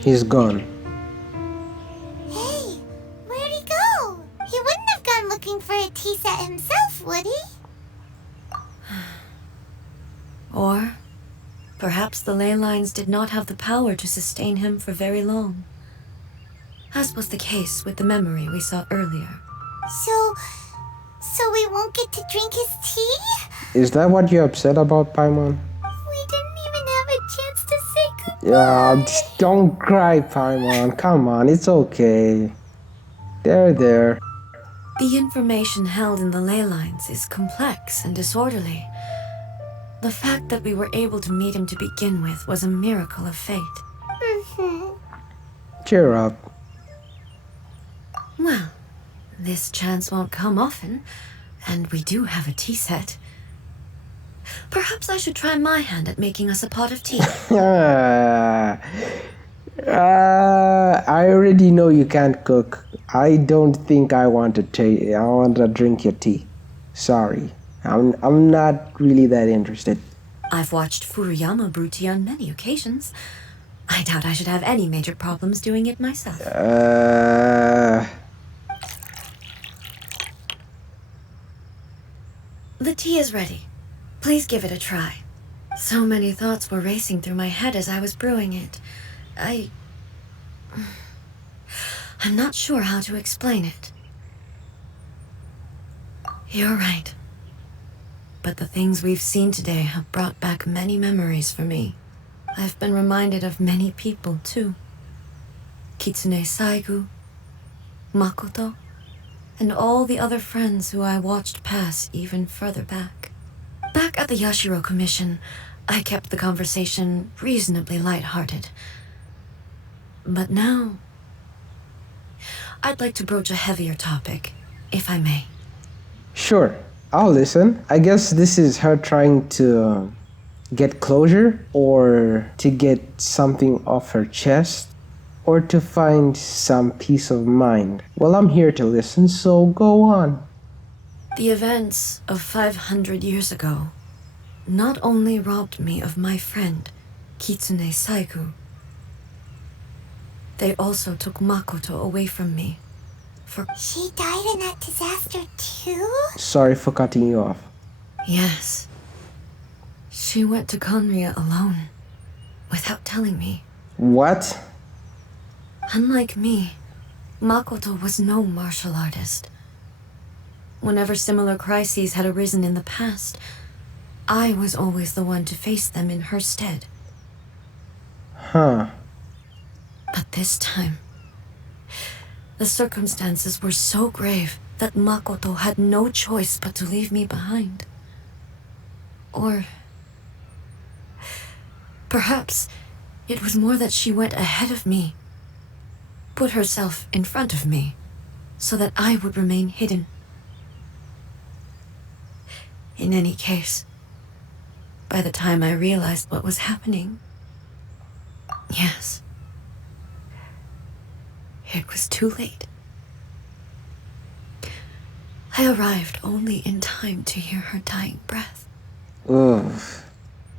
He's gone. Hey, where'd he go? He wouldn't have gone looking for a tea set himself, would he? Or perhaps the ley lines did not have the power to sustain him for very long, as was the case with the memory we saw earlier. So we won't get to drink his tea? Is that what you're upset about, Paimon? We didn't even have a chance to say goodbye. Yeah, just don't cry, Paimon. Come on, it's okay. There. The information held in the ley lines is complex and disorderly. The fact that we were able to meet him to begin with was a miracle of fate. Cheer up. Well, this chance won't come often, and we do have a tea set. Perhaps I should try my hand at making us a pot of tea. I already know you can't cook. I don't think I want to drink your tea. Sorry. I'm not really that interested. I've watched Furuyama brew tea on many occasions. I doubt I should have any major problems doing it myself. The tea is ready. Please give it a try. So many thoughts were racing through my head as I was brewing it. I'm not sure how to explain it. You're right. But the things we've seen today have brought back many memories for me. I've been reminded of many people, too. Kitsune Saigu, Makoto, and all the other friends who I watched pass even further back. Back at the Yashiro Commission, I kept the conversation reasonably lighthearted. But now, I'd like to broach a heavier topic, if I may. Sure, I'll listen. I guess this is her trying to get closure, or to get something off her chest, or to find some peace of mind. Well, I'm here to listen, so go on. The events of 500 years ago not only robbed me of my friend, Kitsune Saigu, they also took Makoto away from me. She died in that disaster too? Sorry for cutting you off. Yes. She went to Conria alone, without telling me. What? Unlike me, Makoto was no martial artist. Whenever similar crises had arisen in the past, I was always the one to face them in her stead. Huh. But this time, the circumstances were so grave that Makoto had no choice but to leave me behind. Or perhaps it was more that she went ahead of me, put herself in front of me, so that I would remain hidden. In any case, by the time I realized what was happening, yes, it was too late. I arrived only in time to hear her dying breath. Ugh.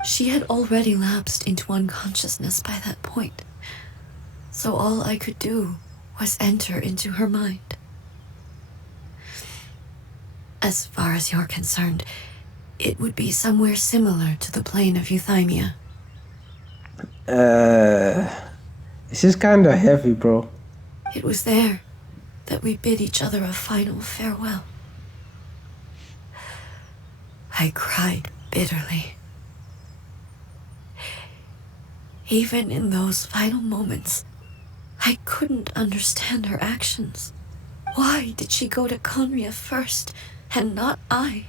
She had already lapsed into unconsciousness by that point, so all I could do was enter into her mind. As far as you're concerned, it would be somewhere similar to the plane of Euthymia. This is kinda heavy, bro. It was there that we bid each other a final farewell. I cried bitterly. Even in those final moments, I couldn't understand her actions. Why did she go to Conria first, and not I?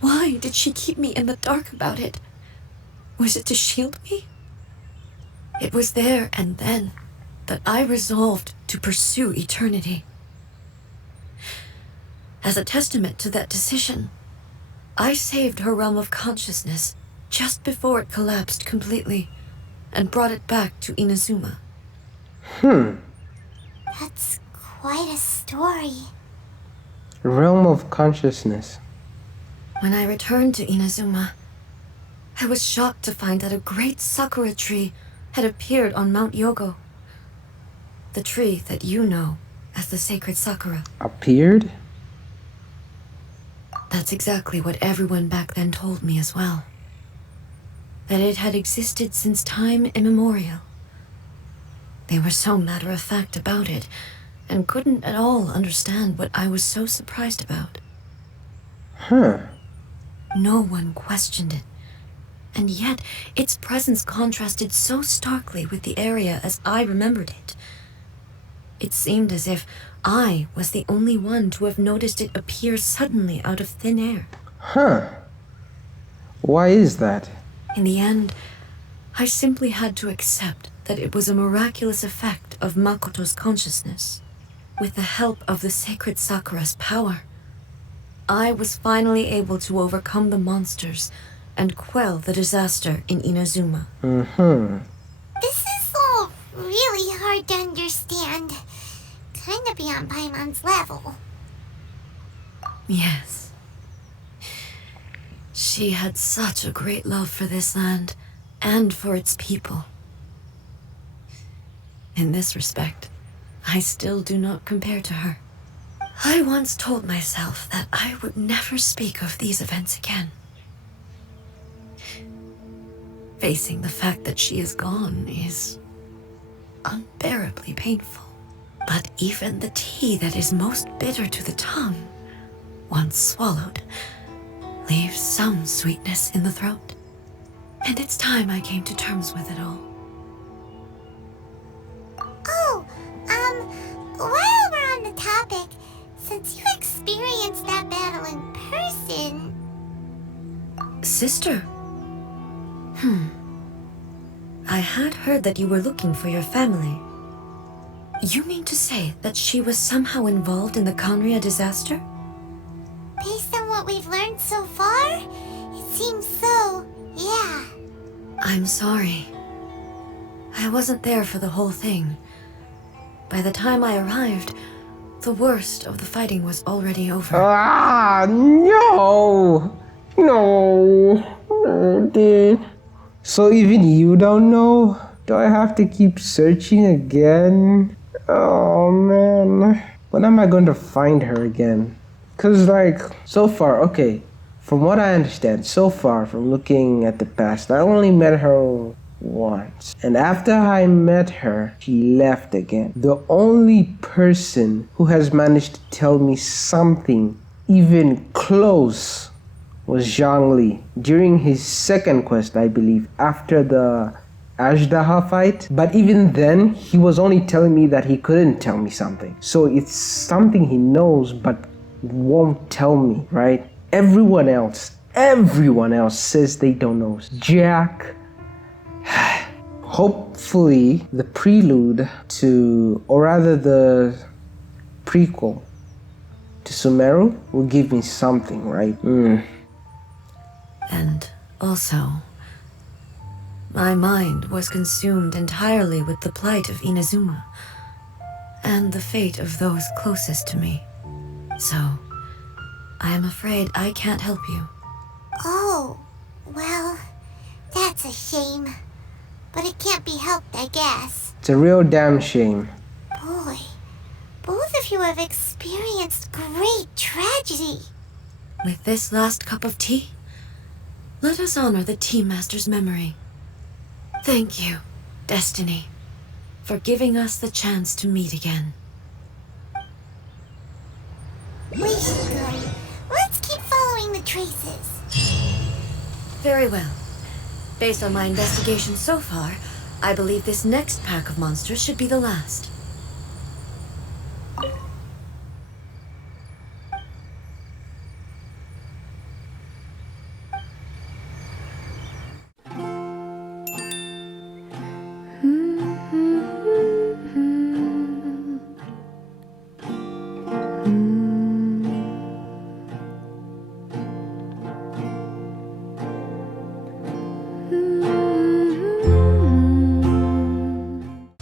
Why did she keep me in the dark about it? Was it to shield me? It was there and then that I resolved to pursue eternity. As a testament to that decision, I saved her realm of consciousness just before it collapsed completely and brought it back to Inazuma. That's quite a story. Realm of consciousness. When I returned to Inazuma, I was shocked to find that a great sakura tree had appeared on Mount Yogo, the tree that you know as the sacred Sakura. Appeared? That's exactly what everyone back then told me as well. That it had existed since time immemorial. They were so matter-of-fact about it, and couldn't at all understand what I was so surprised about. Huh. No one questioned it, and yet its presence contrasted so starkly with the area as I remembered it. It seemed as if I was the only one to have noticed it appear suddenly out of thin air. Huh. Why is that? In the end, I simply had to accept that it was a miraculous effect of Makoto's consciousness. With the help of the sacred Sakura's power, I was finally able to overcome the monsters and quell the disaster in Inazuma. This is all really hard to understand. Kinda beyond Paimon's level. Yes. She had such a great love for this land and for its people. In this respect, I still do not compare to her. I once told myself that I would never speak of these events again. Facing the fact that she is gone is unbearably painful. But even the tea that is most bitter to the tongue, once swallowed, leaves some sweetness in the throat. And it's time I came to terms with it all. Oh, while we're on the topic, since you experienced that battle in person... Sister? I had heard that you were looking for your family. You mean to say that she was somehow involved in the Kanria disaster? Based on what we've learned so far, it seems so, yeah. I'm sorry. I wasn't there for the whole thing. By the time I arrived, the worst of the fighting was already over. Ah, no! No, dude. So even you don't know? Do I have to keep searching again? Oh man. When am I going to find her again? Cause like, so far, okay, from what I understand, so far from looking at the past, I only met her once. And after I met her, she left again. The only person who has managed to tell me something even close was Zhang Li during his second quest, I believe, after the Ajdaha fight. But even then, he was only telling me that he couldn't tell me something. So it's something he knows but won't tell me, right? Everyone else says they don't know. Jack. Hopefully the prelude to, or rather the prequel to Sumeru will give me something, right? And also, my mind was consumed entirely with the plight of Inazuma and the fate of those closest to me. So, I am afraid I can't help you. Oh, well, that's a shame. But it can't be helped, I guess. It's a real damn shame. Boy, both of you have experienced great tragedy. With this last cup of tea, let us honor the Tea Master's memory. Thank you, Destiny, for giving us the chance to meet again. We should go. Let's keep following the traces. Very well. Based on my investigation so far, I believe this next pack of monsters should be the last.